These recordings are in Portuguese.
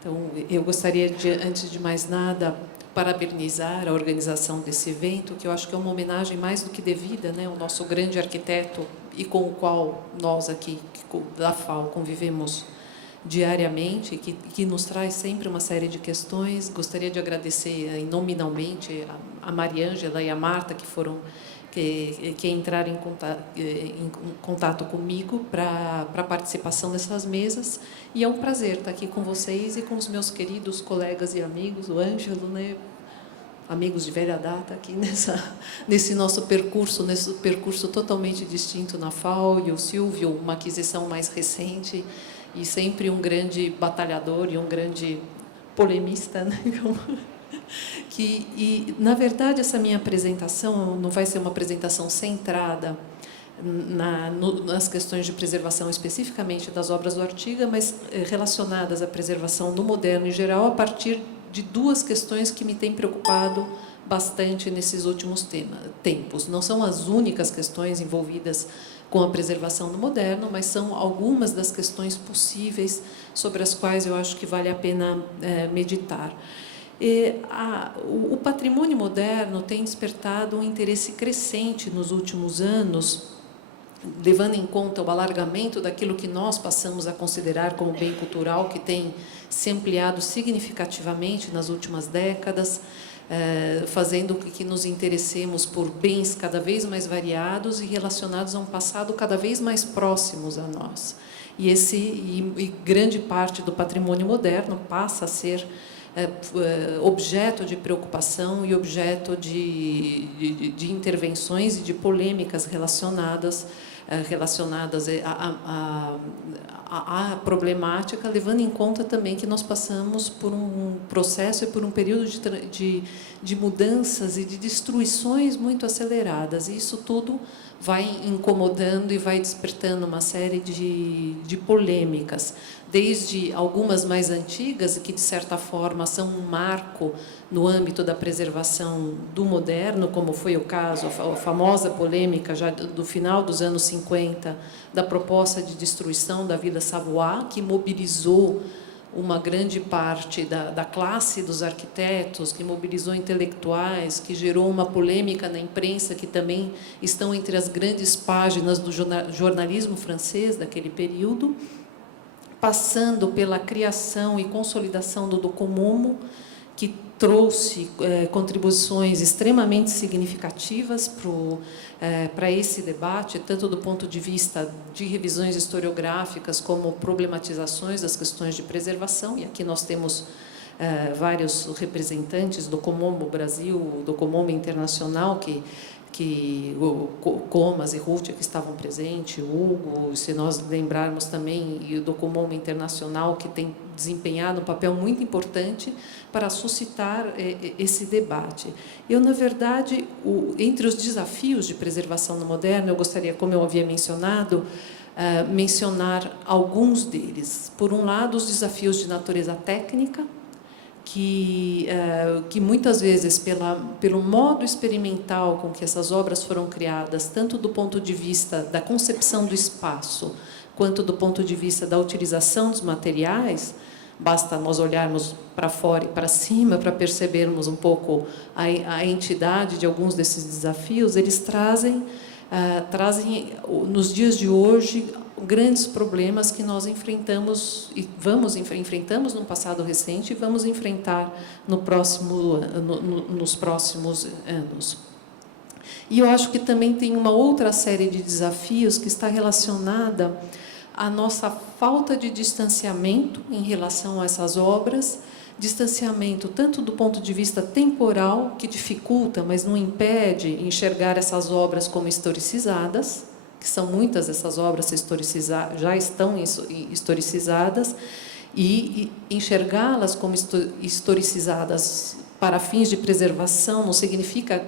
Então, eu gostaria de, antes de mais nada, parabenizar a organização desse evento, que eu acho que é uma homenagem mais do que devida, né, ao nosso grande arquiteto e com o qual nós aqui da FAO convivemos diariamente, que nos traz sempre uma série de questões. Gostaria de agradecer nominalmente a Mariângela e a Marta, que entraram em contato comigo para a participação dessas mesas. E é um prazer estar aqui com vocês e com os meus queridos colegas e amigos, o Ângelo, né, amigos de velha data aqui nesse nosso percurso, nesse percurso totalmente distinto na FAO, e o Silvio, uma aquisição mais recente, e sempre um grande batalhador e um grande polemista, né? Na verdade, essa minha apresentação não vai ser uma apresentação centrada nas questões de preservação, especificamente das obras do Ortiga, mas relacionadas à preservação do moderno em geral, a partir de duas questões que me têm preocupado bastante nesses últimos tempos. Não são as únicas questões envolvidas com a preservação do moderno, mas são algumas das questões possíveis sobre as quais eu acho que vale a pena meditar. O patrimônio moderno tem despertado um interesse crescente nos últimos anos, levando em conta o alargamento daquilo que nós passamos a considerar como bem cultural, que tem se ampliado significativamente nas últimas décadas, fazendo com que nos interessemos por bens cada vez mais variados e relacionados a um passado cada vez mais próximos a nós. E grande parte do patrimônio moderno passa a ser objeto de preocupação e objeto de intervenções e de polêmicas relacionadas à problemática, levando em conta também que nós passamos por um processo e por um período de mudanças e de destruições muito aceleradas. E isso tudo vai incomodando e vai despertando uma série de polêmicas, desde algumas mais antigas, que, de certa forma, são um marco no âmbito da preservação do moderno, como foi o caso, a famosa polêmica já do final dos anos 50, da proposta de destruição da Vila Savoie, que mobilizou uma grande parte da classe dos arquitetos, que mobilizou intelectuais, que gerou uma polêmica na imprensa, que também estão entre as grandes páginas do jornalismo francês daquele período, passando pela criação e consolidação do Docomomo, que trouxe contribuições extremamente significativas para esse debate, tanto do ponto de vista de revisões historiográficas como problematizações das questões de preservação. E aqui nós temos vários representantes do Docomomo Brasil, do Docomomo Internacional, que o Comas e Ruth que estavam presentes, o Hugo, se nós lembrarmos também, e o Docomomo Internacional, que tem desempenhado um papel muito importante para suscitar esse debate. Eu, na verdade, entre os desafios de preservação no moderno, eu gostaria, como eu havia mencionado, mencionar alguns deles. Por um lado, os desafios de natureza técnica, que muitas vezes, pelo modo experimental com que essas obras foram criadas, tanto do ponto de vista da concepção do espaço, quanto do ponto de vista da utilização dos materiais, basta nós olharmos para fora e para cima para percebermos um pouco a entidade de alguns desses desafios. Eles trazem, nos dias de hoje, grandes problemas que nós enfrentamos e enfrentamos no passado recente e vamos enfrentar nos próximos anos. E eu acho que também tem uma outra série de desafios que está relacionada à nossa falta de distanciamento em relação a essas obras, distanciamento tanto do ponto de vista temporal, que dificulta, mas não impede enxergar essas obras como historicizadas, que são muitas dessas obras já estão historicizadas, e enxergá-las como historicizadas para fins de preservação não significa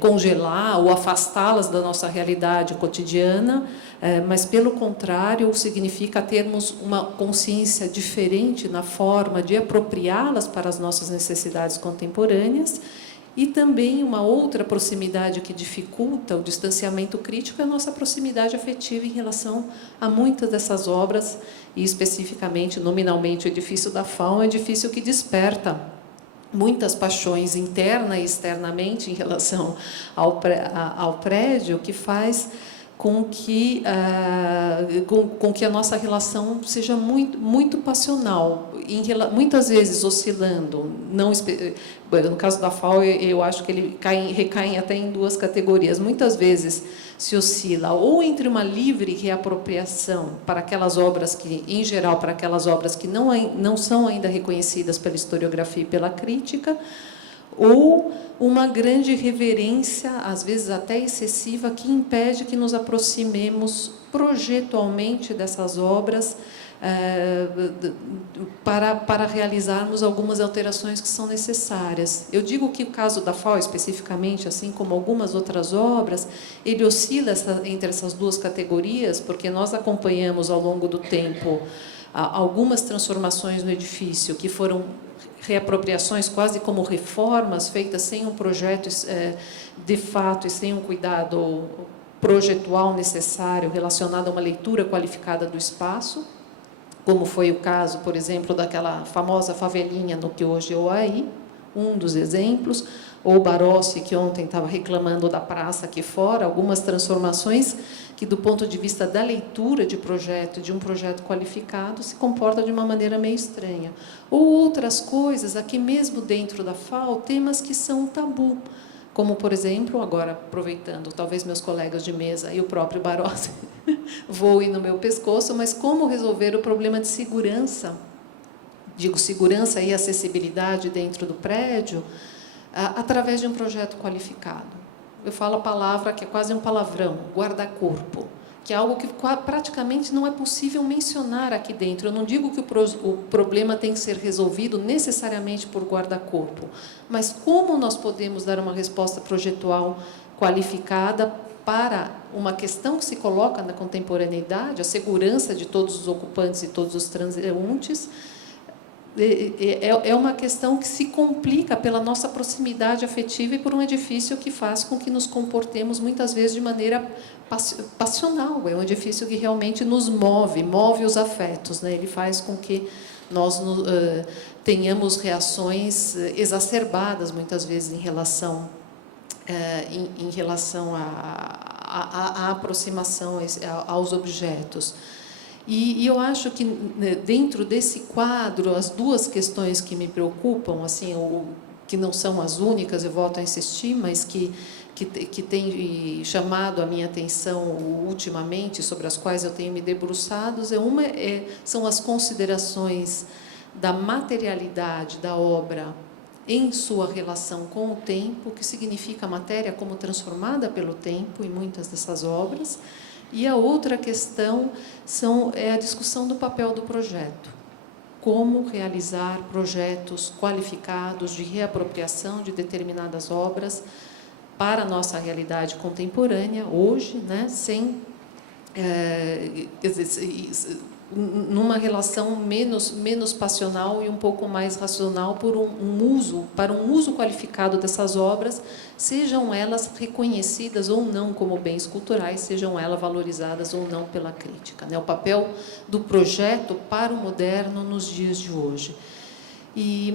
congelar ou afastá-las da nossa realidade cotidiana, mas, pelo contrário, significa termos uma consciência diferente na forma de apropriá-las para as nossas necessidades contemporâneas. E também uma outra proximidade que dificulta o distanciamento crítico é a nossa proximidade afetiva em relação a muitas dessas obras, e especificamente, nominalmente, o edifício da FAO é um edifício que desperta muitas paixões interna e externamente em relação ao prédio, que faz com que a nossa relação seja muito passional, muitas vezes oscilando. No caso da FAO, eu acho que ele recai até em duas categorias. Muitas vezes se oscila ou entre uma livre reapropriação para aquelas obras que, em geral, para aquelas obras que não são ainda reconhecidas pela historiografia e pela crítica, ou uma grande reverência, às vezes até excessiva, que impede que nos aproximemos projetualmente dessas obras para realizarmos algumas alterações que são necessárias. Eu digo que o caso da FAO, especificamente, assim como algumas outras obras, ele oscila entre essas duas categorias, porque nós acompanhamos ao longo do tempo algumas transformações no edifício que foram reapropriações quase como reformas feitas sem um projeto de fato e sem um cuidado projetual necessário relacionado a uma leitura qualificada do espaço, como foi o caso, por exemplo, daquela famosa favelinha no que hoje é o AI, um dos exemplos, ou Barossi, que ontem estava reclamando da praça aqui fora, algumas transformações que, do ponto de vista da leitura de projeto, de um projeto qualificado, se comporta de uma maneira meio estranha. Ou outras coisas, aqui mesmo dentro da FAO, temas que são tabu, como, por exemplo, agora aproveitando, talvez meus colegas de mesa e o próprio Barossi voem no meu pescoço, mas como resolver o problema de segurança, digo segurança e acessibilidade dentro do prédio, através de um projeto qualificado. Eu falo a palavra que é quase um palavrão, guarda-corpo, que é algo que praticamente não é possível mencionar aqui dentro. Eu não digo que o problema tem que ser resolvido necessariamente por guarda-corpo, mas como nós podemos dar uma resposta projetual qualificada para uma questão que se coloca na contemporaneidade, a segurança de todos os ocupantes e todos os transeuntes, é uma questão que se complica pela nossa proximidade afetiva e por um edifício que faz com que nos comportemos muitas vezes de maneira passional. É um edifício que realmente nos move os afetos, né? Ele faz com que nós tenhamos reações exacerbadas muitas vezes em relação à aproximação aos objetos. E eu acho que, dentro desse quadro, as duas questões que me preocupam, assim, que não são as únicas, eu volto a insistir, mas que têm chamado a minha atenção ultimamente, sobre as quais eu tenho me debruçado, são as considerações da materialidade da obra em sua relação com o tempo, que significa a matéria como transformada pelo tempo em muitas dessas obras. E a outra questão é a discussão do papel do projeto. Como realizar projetos qualificados de reapropriação de determinadas obras para a nossa realidade contemporânea, hoje, né, numa relação menos passional e um pouco mais racional para um uso qualificado dessas obras, sejam elas reconhecidas ou não como bens culturais, sejam elas valorizadas ou não pela crítica, né? O papel do projeto para o moderno nos dias de hoje. E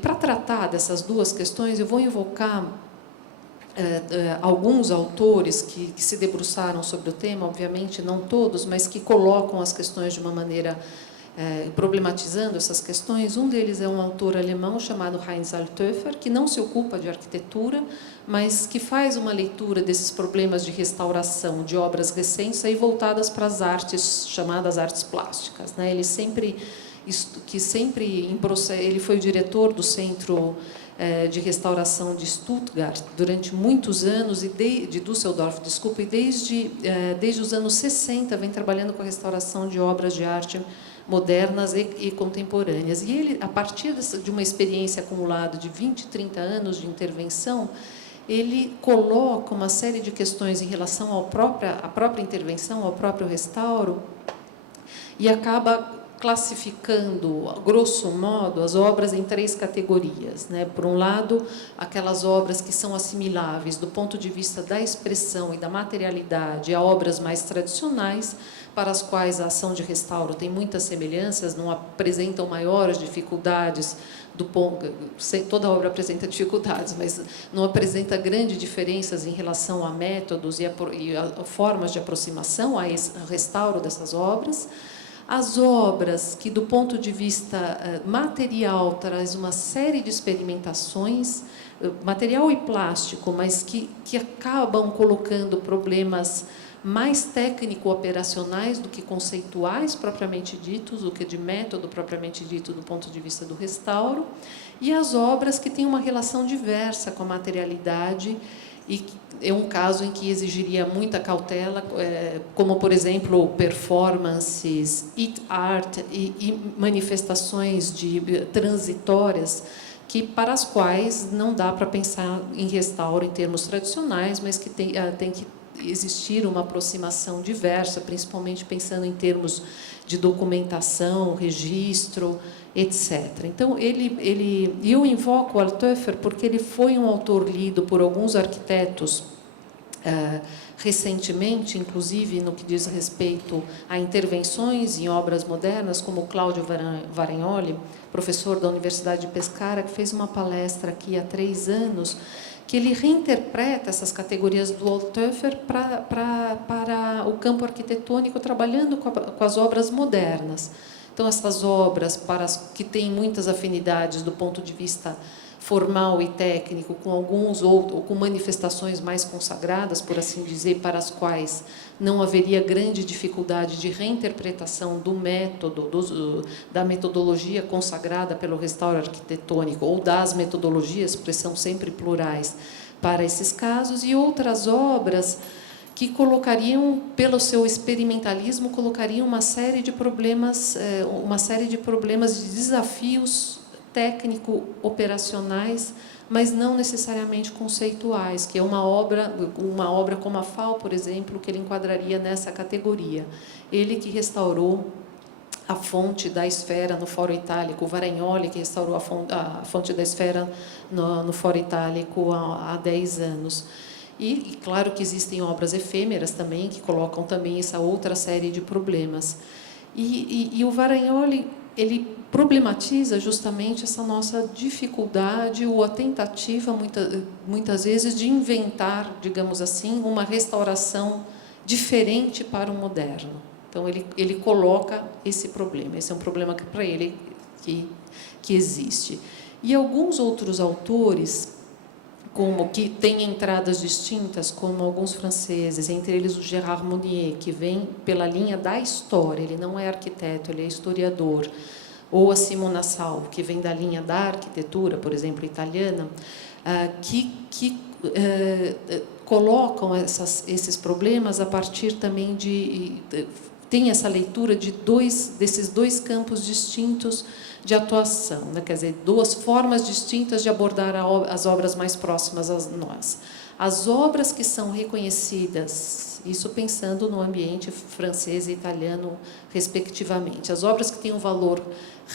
para tratar dessas duas questões, eu vou invocar alguns autores que se debruçaram sobre o tema, obviamente não todos, mas que colocam as questões de uma maneira problematizando essas questões. Um deles é um autor alemão chamado Heinz Altöfer, que não se ocupa de arquitetura, mas que faz uma leitura desses problemas de restauração de obras recentes aí voltadas para as artes, chamadas artes plásticas, né? Ele foi o diretor do Centro de Restauração de Stuttgart durante muitos anos, de Düsseldorf, desculpa, e desde os anos 60 vem trabalhando com a restauração de obras de arte modernas e contemporâneas. E ele, a partir de uma experiência acumulada de 20, 30 anos de intervenção, ele coloca uma série de questões em relação à própria intervenção, ao próprio restauro, e acaba classificando, grosso modo, as obras em 3 categorias, né? Por um lado, aquelas obras que são assimiláveis do ponto de vista da expressão e da materialidade a obras mais tradicionais, para as quais a ação de restauro tem muitas semelhanças, não apresentam maiores dificuldades do ponto, toda obra apresenta dificuldades, mas não apresenta grandes diferenças em relação a métodos e a formas de aproximação ao restauro dessas obras. As obras que, do ponto de vista material, traz uma série de experimentações, material e plástico, mas que acabam colocando problemas mais técnico-operacionais do que conceituais propriamente ditos, do que de método propriamente dito do ponto de vista do restauro, e as obras que têm uma relação diversa com a materialidade, e é um caso em que exigiria muita cautela, como, por exemplo, performances, art e manifestações transitórias, para as quais não dá para pensar em restauro em termos tradicionais, mas que tem que existir uma aproximação diversa, principalmente pensando em termos de documentação, registro, etc. Então, eu invoco o Althöfer porque ele foi um autor lido por alguns arquitetos recentemente, inclusive no que diz respeito a intervenções em obras modernas, como Cláudio Varagnoli, professor da Universidade de Pescara, que fez uma palestra aqui há 3 anos, que ele reinterpreta essas categorias do Althöfer para o campo arquitetônico, trabalhando com as obras modernas. Então, essas obras que têm muitas afinidades do ponto de vista formal e técnico, com alguns ou com manifestações mais consagradas, por assim dizer, para as quais não haveria grande dificuldade de reinterpretação do método, da metodologia consagrada pelo restauro arquitetônico, ou das metodologias, porque são sempre plurais, para esses casos, e outras obras que colocariam, pelo seu experimentalismo, colocariam uma série de problemas, de desafios técnico-operacionais, mas não necessariamente conceituais, que é uma obra como a FAO, por exemplo, que ele enquadraria nessa categoria. Ele que restaurou a fonte da esfera no Foro Itálico, o Varagnoli, que restaurou a fonte da esfera no Foro Itálico há 10 anos. E, claro, que existem obras efêmeras também, que colocam também essa outra série de problemas. E o Varagnoli, ele problematiza justamente essa nossa dificuldade ou a tentativa, muitas vezes, de inventar, digamos assim, uma restauração diferente para o moderno. Então, ele coloca esse problema. Esse é um problema que, para ele, que existe. E alguns outros autores, que têm entradas distintas, como alguns franceses, entre eles o Gérard Mounier, que vem pela linha da história, ele não é arquiteto, ele é historiador, ou a Simona Sal, que vem da linha da arquitetura, por exemplo, italiana, que colocam esses problemas a partir também tem essa leitura desses dois campos distintos de atuação, né? Quer dizer, 2 formas distintas de abordar as obras mais próximas a nós. As obras que são reconhecidas, isso pensando no ambiente francês e italiano, respectivamente. As obras que têm um valor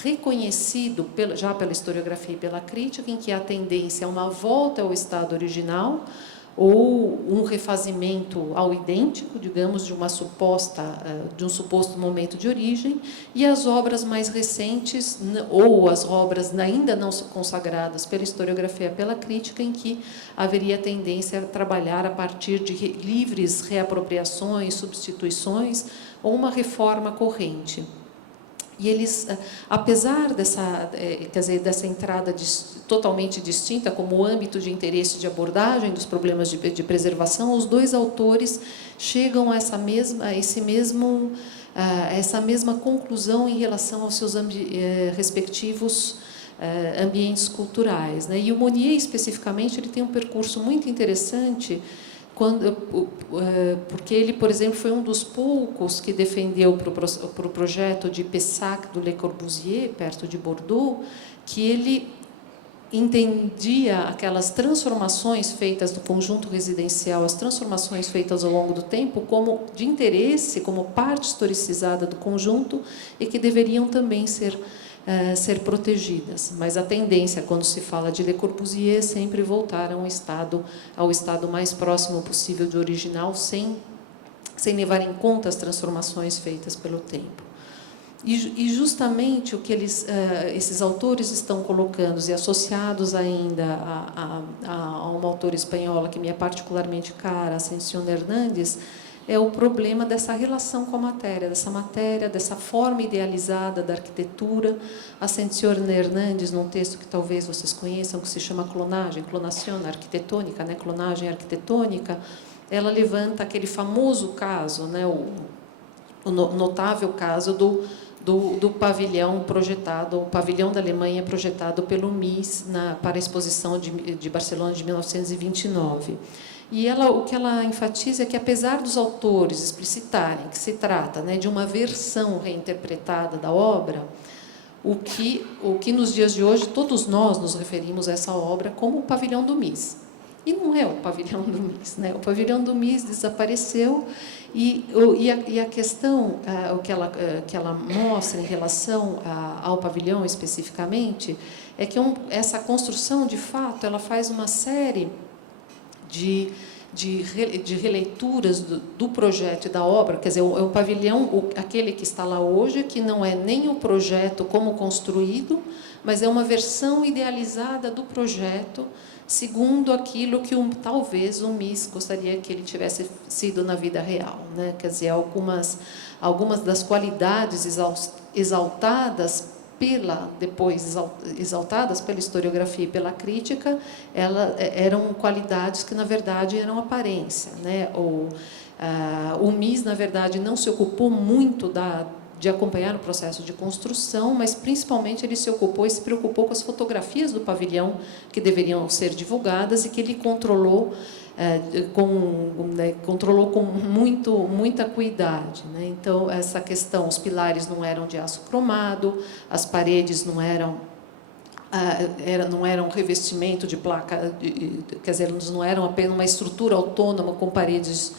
reconhecido já pela historiografia e pela crítica, em que a tendência é uma volta ao estado original, ou um refazimento ao idêntico, digamos, de um suposto momento de origem, e as obras mais recentes, ou as obras ainda não consagradas pela historiografia e pela crítica, em que haveria tendência a trabalhar a partir de livres reapropriações, substituições, ou uma reforma corrente. E eles, apesar dessa entrada totalmente distinta como âmbito de interesse de abordagem dos problemas de preservação, os 2 autores chegam a essa mesma conclusão em relação aos seus respectivos ambientes culturais, né? E o Mounier, especificamente, ele tem um percurso muito interessante, porque ele, por exemplo, foi um dos poucos que defendeu para o projeto de Pessac do Le Corbusier, perto de Bordeaux, que ele entendia aquelas transformações feitas no conjunto residencial, as transformações feitas ao longo do tempo, como de interesse, como parte historicizada do conjunto, e que deveriam também ser protegidas. Mas a tendência, quando se fala de Le Corbusier, é sempre voltar ao estado mais próximo possível de original, sem levar em conta as transformações feitas pelo tempo. E justamente o que esses autores estão colocando, e associados ainda a uma autora espanhola que me é particularmente cara, Ascensión Hernández, é o problema dessa relação com a matéria, dessa forma idealizada da arquitetura. Ascensión Hernández, num texto que talvez vocês conheçam, que se chama Clonación Arquitetônica, né? Clonagem arquitetônica, ela levanta aquele famoso caso, né? O notável caso do pavilhão projetado, o pavilhão da Alemanha projetado pelo Mies para a exposição de Barcelona de 1929. E o que ela enfatiza é que, apesar dos autores explicitarem que se trata, né, de uma versão reinterpretada da obra, o que nos dias de hoje todos nós nos referimos a essa obra como o pavilhão do Mies. E não é o pavilhão do Mies, né? O pavilhão do Mies desapareceu e a questão, o que ela mostra em relação ao pavilhão especificamente, é que essa construção, de fato, ela faz uma série de releituras do projeto e da obra. Quer dizer, é o pavilhão, aquele que está lá hoje, que não é nem o projeto como construído, mas é uma versão idealizada do projeto, segundo aquilo que talvez o Mies gostaria que ele tivesse sido na vida real, né? Quer dizer, algumas das qualidades exaltadas depois exaltadas pela historiografia e pela crítica, eram qualidades que, na verdade, eram aparência, né? O Mies, na verdade, não se ocupou muito de acompanhar o processo de construção, mas, principalmente, ele se preocupou com as fotografias do pavilhão que deveriam ser divulgadas e que ele controlou com muita cuidade, né? Então, essa questão, os pilares não eram de aço cromado, as paredes não eram revestimento de placa, quer dizer, não eram apenas uma estrutura autônoma com paredes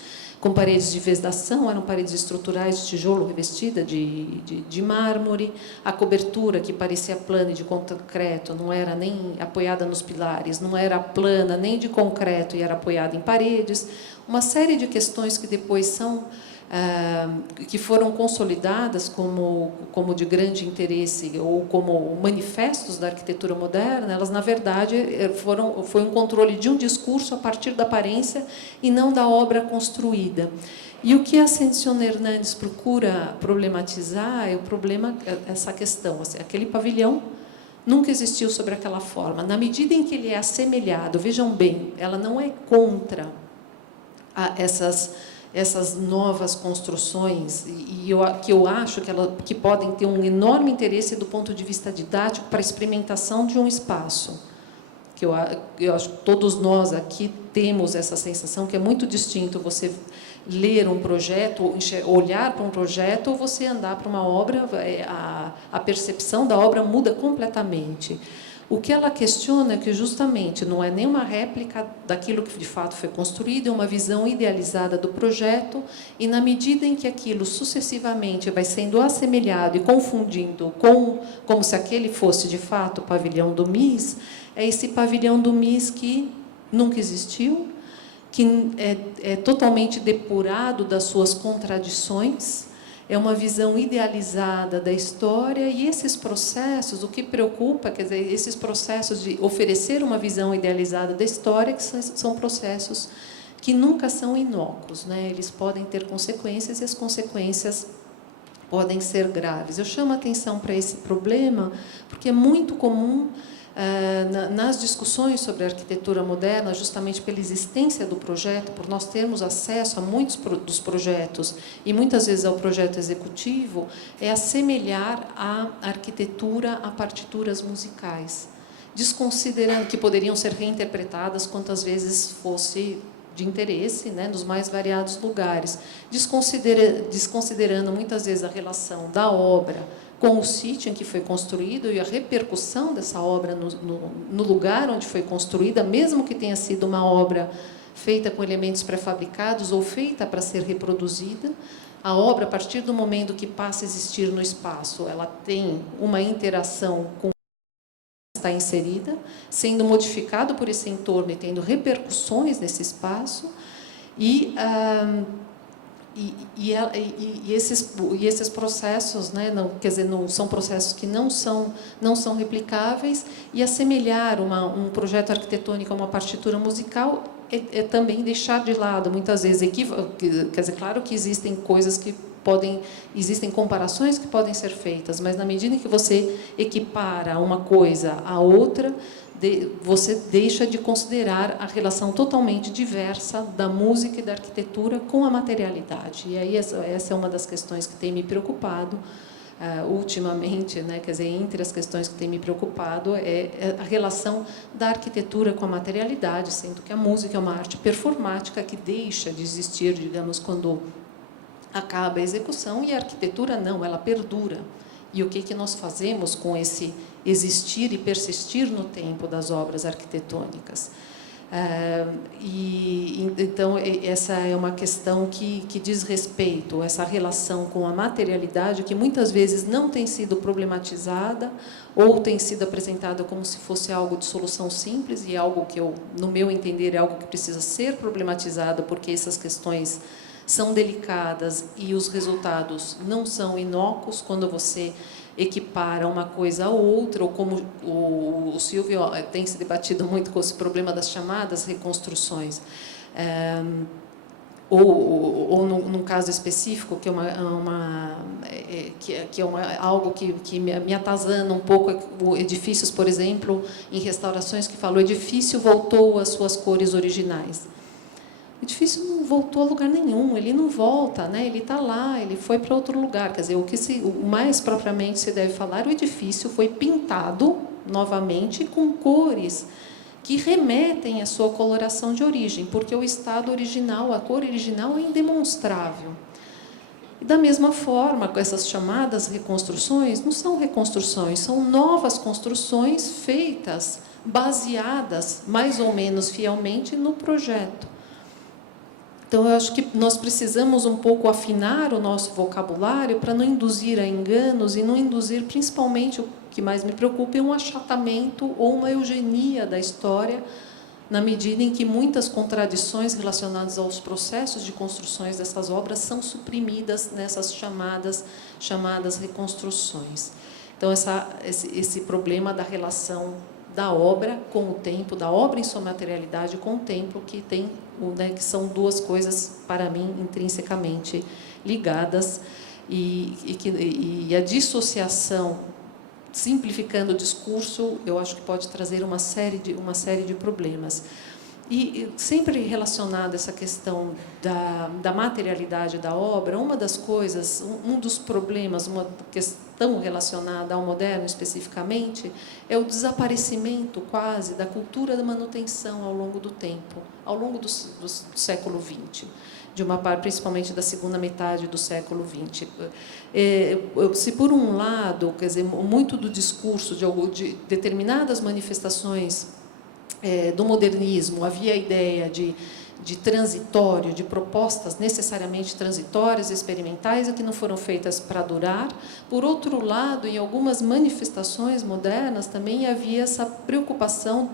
de vedação, eram paredes estruturais de tijolo revestida de mármore. A cobertura, que parecia plana e de concreto, não era nem apoiada nos pilares, não era plana nem de concreto e era apoiada em paredes. Uma série de questões que depois que foram consolidadas como de grande interesse ou como manifestos da arquitetura moderna, elas, na verdade, foi um controle de um discurso a partir da aparência e não da obra construída. E o que a Ascensión Hernández procura problematizar é essa questão. Assim, aquele pavilhão nunca existiu sobre aquela forma. Na medida em que ele é assemelhado, vejam bem, ela não é contra essas novas construções, que eu acho que podem ter um enorme interesse do ponto de vista didático para a experimentação de um espaço, que eu acho que todos nós aqui temos essa sensação que é muito distinto você ler um projeto, olhar para um projeto, ou você andar para uma obra, a percepção da obra muda completamente. O que ela questiona é que, justamente, não é nenhuma réplica daquilo que, de fato, foi construído, é uma visão idealizada do projeto, e, na medida em que aquilo, sucessivamente, vai sendo assemelhado e confundindo como se aquele fosse, de fato, o pavilhão do Mies, é esse pavilhão do Mies que nunca existiu, que é totalmente depurado das suas contradições. É uma visão idealizada da história, e esses processos, o que preocupa, quer dizer, esses processos de oferecer uma visão idealizada da história, que são processos que nunca são inócuos, né? Eles podem ter consequências, e as consequências podem ser graves. Eu chamo a atenção para esse problema porque é muito comum nas discussões sobre a arquitetura moderna, justamente pela existência do projeto, por nós termos acesso a muitos dos projetos e muitas vezes ao projeto executivo, é assemelhar a arquitetura a partituras musicais, desconsiderando que poderiam ser reinterpretadas quantas vezes fosse de interesse, né, nos mais variados lugares, desconsiderando muitas vezes a relação da obra com o sítio em que foi construído e a repercussão dessa obra no lugar onde foi construída, mesmo que tenha sido uma obra feita com elementos pré-fabricados ou feita para ser reproduzida. A obra, a partir do momento que passa a existir no espaço, ela tem uma interação com está inserida, sendo modificado por esse entorno e tendo repercussões nesse espaço, e esses processos, né, não, quer dizer, não são processos que não são replicáveis, e assemelhar um projeto arquitetônico a uma partitura musical é também deixar de lado, muitas vezes, quer dizer, claro que existem coisas que existem comparações que podem ser feitas, mas na medida em que você equipara uma coisa à outra, você deixa de considerar a relação totalmente diversa da música e da arquitetura com a materialidade. E aí essa é uma das questões que tem me preocupado ultimamente, né? Quer dizer, entre as questões que tem me preocupado é a relação da arquitetura com a materialidade, sendo que a música é uma arte performática que deixa de existir, digamos, quando acaba a execução, e a arquitetura não, ela perdura. E o que nós fazemos com esse existir e persistir no tempo das obras arquitetônicas? Então, essa é uma questão que diz respeito a essa relação com a materialidade, que muitas vezes não tem sido problematizada ou tem sido apresentada como se fosse algo de solução simples, e algo que, no meu entender, é algo que precisa ser problematizado, porque essas questões são delicadas e os resultados não são inócuos quando você equipara uma coisa a outra, ou como o Silvio tem se debatido muito com esse problema das chamadas reconstruções. Ou num caso específico, que é algo que me atazana um pouco, edifícios, por exemplo, em restaurações, que falam: o edifício voltou às suas cores originais. O edifício não voltou a lugar nenhum, ele não volta, né? Ele está lá, ele foi para outro lugar. Quer dizer, o mais propriamente se deve falar, o edifício foi pintado novamente com cores que remetem à sua coloração de origem, porque o estado original, a cor original é indemonstrável. E, da mesma forma, com essas chamadas reconstruções, não são reconstruções, são novas construções feitas, baseadas mais ou menos fielmente no projeto. Então, eu acho que nós precisamos um pouco afinar o nosso vocabulário para não induzir a enganos e não induzir, principalmente, o que mais me preocupa é um achatamento ou uma eugenia da história, na medida em que muitas contradições relacionadas aos processos de construções dessas obras são suprimidas nessas chamadas reconstruções. Então, esse problema da relação da obra com o tempo, da obra em sua materialidade com o tempo, que são duas coisas, para mim, intrinsecamente ligadas, e a dissociação, simplificando o discurso, eu acho que pode trazer uma série de problemas. E sempre relacionada a essa questão da materialidade da obra, uma das coisas, um dos problemas, uma questão relacionada ao moderno especificamente, é o desaparecimento quase da cultura da manutenção ao longo do tempo, ao longo do século XX, principalmente da segunda metade do século XX. Se por um lado, quer dizer, muito do discurso de determinadas manifestações do modernismo, havia a ideia de transitório, de propostas necessariamente transitórias, experimentais, e que não foram feitas para durar. Por outro lado, em algumas manifestações modernas, também havia essa preocupação,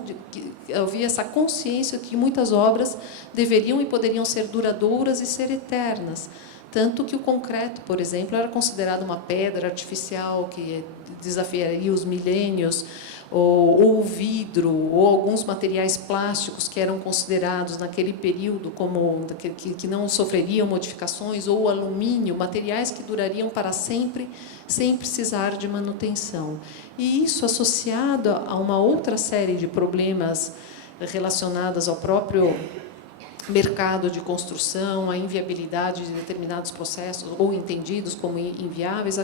havia essa consciência de que muitas obras deveriam e poderiam ser duradouras e ser eternas. Tanto que o concreto, por exemplo, era considerado uma pedra artificial que desafiaria os milênios, ou o vidro, ou alguns materiais plásticos que eram considerados naquele período como que não sofreriam modificações, ou o alumínio, materiais que durariam para sempre, sem precisar de manutenção. E isso associado a uma outra série de problemas relacionados ao próprio mercado de construção, a inviabilidade de determinados processos, ou entendidos como inviáveis,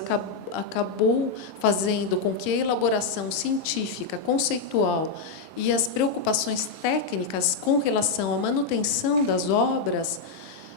acabou fazendo com que a elaboração científica, conceitual e as preocupações técnicas com relação à manutenção das obras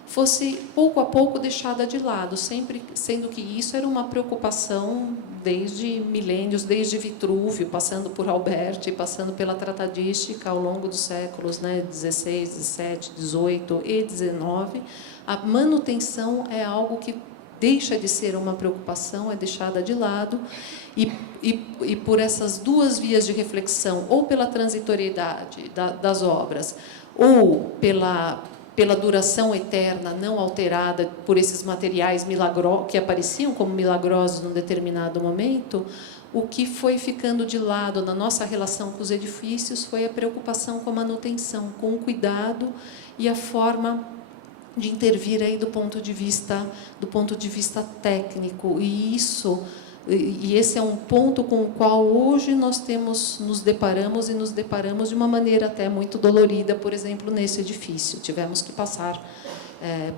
fosse pouco a pouco deixada de lado, sempre sendo que isso era uma preocupação desde milênios, desde Vitrúvio, passando por Alberti, passando pela tratadística ao longo dos séculos, né, 16, 17, 18 e 19. A manutenção é algo que deixa de ser uma preocupação, é deixada de lado, e por essas duas vias de reflexão, ou pela transitoriedade das obras, ou pela duração eterna, não alterada por esses materiais que apareciam como milagrosos num determinado momento, o que foi ficando de lado na nossa relação com os edifícios foi a preocupação com a manutenção, com o cuidado e a forma de intervir aí do ponto de vista técnico. E esse é um ponto com o qual hoje nós nos deparamos de uma maneira até muito dolorida, por exemplo, nesse edifício. Tivemos que passar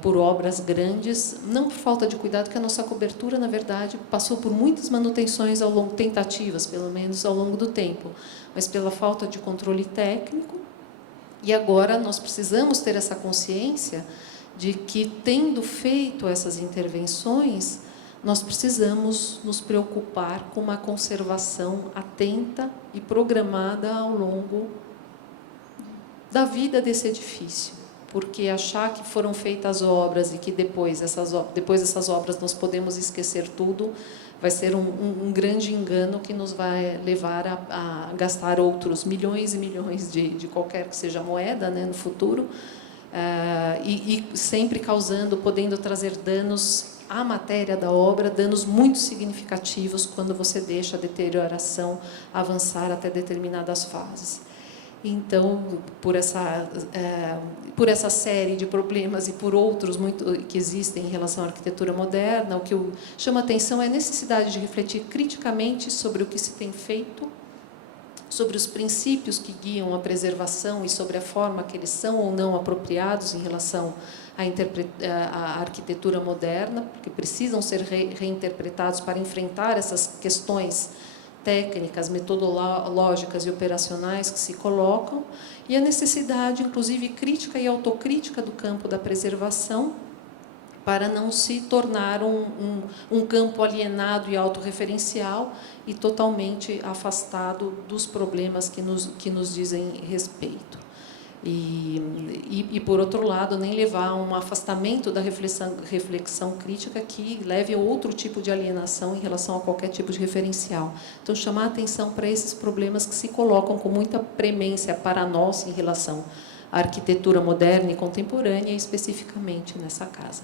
por obras grandes, não por falta de cuidado, que a nossa cobertura, na verdade, passou por muitas manutenções tentativas, pelo menos, ao longo do tempo, mas pela falta de controle técnico. E agora nós precisamos ter essa consciência de que, tendo feito essas intervenções, nós precisamos nos preocupar com uma conservação atenta e programada ao longo da vida desse edifício. Porque achar que foram feitas obras e que depois dessas obras nós podemos esquecer tudo, vai ser um grande engano que nos vai levar a gastar outros milhões e milhões de qualquer que seja a moeda, né, no futuro, e sempre podendo trazer danos à matéria da obra, danos muito significativos quando você deixa a deterioração avançar até determinadas fases. Então, por essa série de problemas e por outros que existem em relação à arquitetura moderna, o que chama a atenção é a necessidade de refletir criticamente sobre o que se tem feito, sobre os princípios que guiam a preservação e sobre a forma que eles são ou não apropriados em relação à arquitetura moderna, porque precisam ser reinterpretados para enfrentar essas questões técnicas, metodológicas e operacionais que se colocam, e a necessidade, inclusive, crítica e autocrítica do campo da preservação, para não se tornar um campo alienado e autorreferencial e totalmente afastado dos problemas que nos dizem respeito. E, por outro lado, nem levar a um afastamento da reflexão crítica que leve a outro tipo de alienação em relação a qualquer tipo de referencial. Então, chamar a atenção para esses problemas que se colocam com muita premência para nós em relação à arquitetura moderna e contemporânea, especificamente nessa casa.